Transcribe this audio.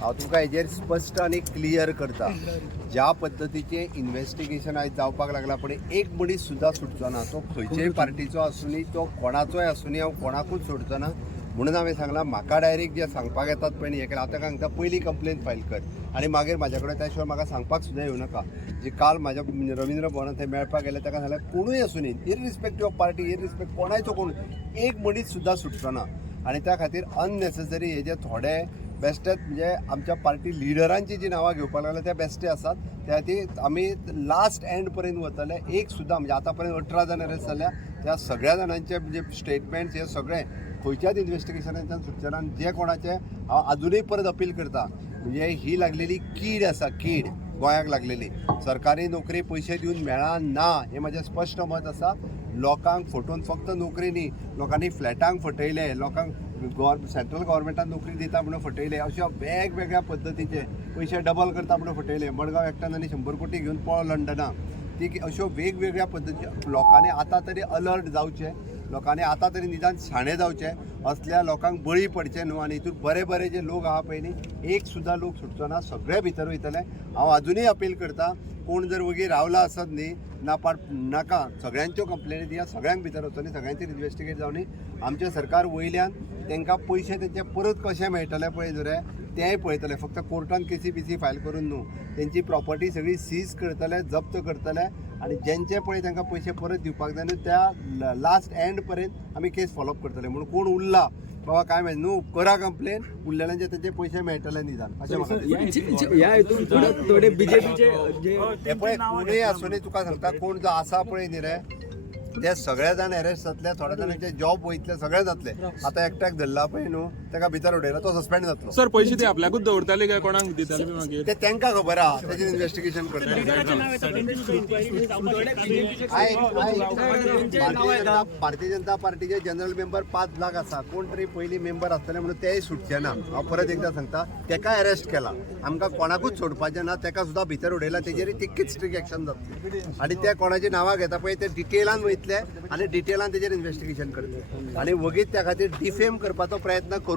हांव तुमकां हेजेर स्पश्ट आनी क्लियर करता. ज्या पद्दतीचें इन्व्हेस्टिगेशन आयज जावपाक लागला पण एक मनीस सुद्दां सुटचो ना. तो खंयचेय पार्टीचो आसूनी तो कोणाचोय आसूनी हांव कोणाकूच सोडचो ना. म्हणून हांवें सांगलां म्हाका डायरेक्ट जे सांगपाक येतात पळय हें केलां हांव सांगता पयलीं कंप्लेन फायल कर आनी मागीर म्हाजे कडेन त्या शिवाय म्हाका सांगपाक सुद्दां येवं नाका. जे काल म्हाज्या रवींद्र भवनांत थंय मेळपाक गेले ताका सांगलें कोणूय आसूनी इररिस्पेक्टीव ऑफ पार्टी इररिस्पेक्ट कोणाचो कोण एक मनीस सुद्दां सुटचो ना. आनी त्या खातीर अननेसेसरी हे जे थोडे बेश्टेच म्हणजे आमच्या पार्टी लिडरांची जी नांवां घेवपाक लागल्या त्या बेश्टे आसात. त्या खातीर आमी लास्ट एंड पर्यंत वतले. एक सुद्दां म्हणजे आतां पर्यंत 18 जाण अरेस्ट जाल्या त्या सगळ्या जाणांचे म्हणजे स्टेटमेंट्स हे सगळे खंयच्याच इन्व्हेस्टिगेशनांतल्यान सुटचे ना. जे कोणाचे हांव आजुनूय परत अपील करता म्हणजे ही लागलेली कीड आसा कीड गोंयाक लागलेली सरकारी नोकरी पयशे दिवन मेळना हें म्हजें स्पश्ट मत आसा. लोकांक फटोवन फक्त नोकरी न्ही लोकांनी फ्लॅटांक फटयले लोकांक सेंट्रल गव्हर्मेंटान नोकरी दिता म्हणून फटयले. अशा वेगवेगळ्या पद्दतीचे पयशे डबल करता म्हणून फटयले. मडगांव एकट्यान आनी 100 कोटी घेवन पळो लंडनाक. ती अश्यो वेगवेगळ्या पद्दतीचे लोकांनी आतां तरी अलर्ट जावचे लोकांनी आतां तरी निदान शाणे जावचे. असल्या लोकांक बळी पडचे न्हू. आनी हितून बरे बरे जे लोक आहा पळय न्ही एक सुद्दां लोक सुटचो ना. सगळे भितर वयतले. हांव आजुनूय अपील करता कोण जर वगीर रावला आसत न्ही नाका सगळ्यांच्यो कंप्लेनी दिया सगळ्यांक भितर वचोनी सगळ्यांचेर इन्व्हेस्टिगेट जावनी. आमचें सरकार वयल्यान तांकां पयशे तेंचे परत कशे मेळटले पळय न्हू रे तेंय पळयतले. फक्त कोर्टान केसी बिसी फायल करून न्हू तेंची प्रॉपर्टी सगळी सीज करतले जप्त करतले आनी जेंचे पळय तांकां पयशे परत दिवपाक जाय न्हू त्या लास्ट एंड पर्यंत आमी केस फॉलोअप करतले. म्हणून कोण उरला बाबा काय माहिती न्हू करा कंप्लेन उरलेल्यांचे तेंचे पयशे मेळटले निदान अशें म्हाका थोडे बीजेपीचे हे पळय कोणूय आसूनी तुका सांगता कोण जो आसा पळय न्ही रे ते सगळे जाण अरेस्ट जातले. थोड्या जाणांचे जॉब वयतले सगळे जातले. आतां एकट्याक धरला पळय न्हू ताका भितर उडयला तो सस्पेंड जातलो. सर पयशे ते आपल्याकूच दवरताले काय कोणाक दिताले मागीर ते तांकां खबर आहा तेजेर इन्व्हेस्टिगेशन करतले. भारतीय जनता पार्टीचे जनरल मेंबर 5 लाख आसा. कोण तरी पयलीं मेंबर आसतले म्हणून तेय सुटचे ना. हांव परत एकदां सांगता तेका अरेस्ट केला आमकां कोणाकूच सोडपाचें ना. तेका सुद्दां भितर उडयला तेजेर तितकीच स्ट्रिक्ट एक्शन जातली. आनी ते कोणाची नांवां घेता पळय ते डिटेलान वयतले आनी डिटेलान तेजेर इन्व्हेस्टिगेशन करतले. आनी वगीच त्या खातीर डिफेम करपाचो प्रयत्न करूं नाका.